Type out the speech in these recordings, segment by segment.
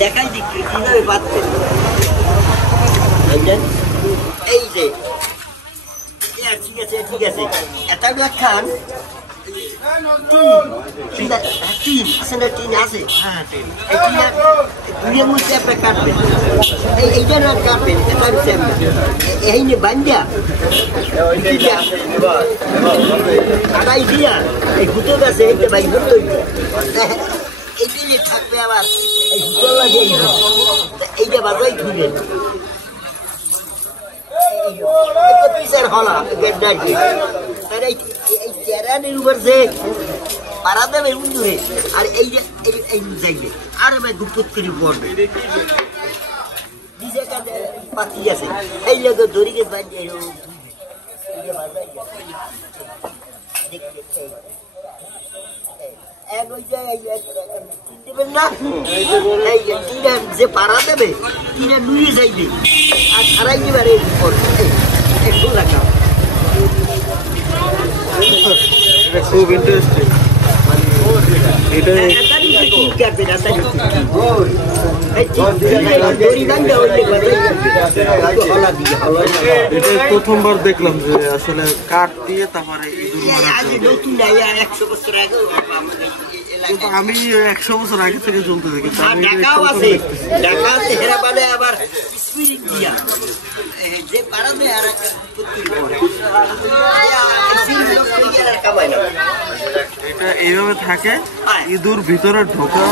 দেখাই দিচ্ছি কিভাবে বাঁধতে এই যে ঠিক আছে ঠিক আছে এটা খান টিন আছে না টিন আছে দুইয়ের মধ্যে আপনি কাটবেন এইটা না কাটবেন এটা হচ্ছে এই নিয়ে বান্ধিয়া আড়াই দিয়া এই হুতো গাছে এইটা ভাই হুতো এই দিলে থাকবে আবার এই হুতো লাগে এইটা বাজাই ধুবেন পিসের হলা গেড্ডাটি আর এই চেরানের উপর যে পাড়া দেবে উঠবে আর এই যে এই যাইবে আর ভাই দুপুত করে পড়বে পাতি আছে এই লোক দড়িকে বাঁধিয়ে যে পাড়া দেবে কিনে নুয়ে যাইবে আর সারাই দিবার একটু রাখা খুব ইন্টারেস্টিং এটা প্রথমবার দেখলাম যে আসলে কাঠ দিয়ে তারপরে আমি 100 বছর আগে থেকে চলতে দেখি যে পারাবে আর এটা এইভাবে থাকে ইঁদুর ভিতরে ঢোকা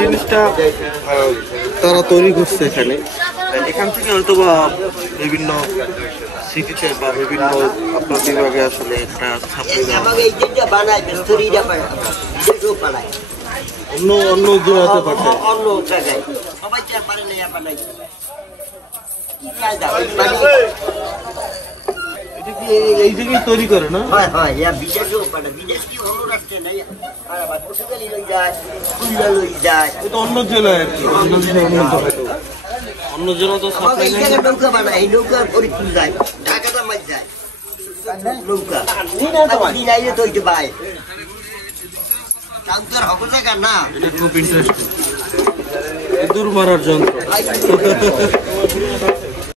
জিনিসটা তারা তৈরি করছে এখানে এখান থেকে হয়তো বা বিভিন্ন সিটিতে বা বিভিন্ন আপনার বিভাগে আসলে একটা অন্য অন্য জেলাতে পাঠায় অন্য জায়গায় সবাই পারে না এই থেকেই তৈরি করে না হয় হয় বিদেশেও পাঠায় বিদেশ কি অন্য রাষ্ট্রে নাই পর্তুগালি লই যায় খুলনা লই যায় এটা অন্য জেলায় আর কি অন্য জেলা তো সাপ্লাই নাই নৌকা বানায় এই নৌকার পরীক্ষা যায় ঢাকাটা মাছ যায় নৌকা দিন আইলে তো ওইটা ভাই কাম তো আর হবে জায়গা না এটা খুব ইন্টারেস্টিং ইঁদুর মারার যন্ত্র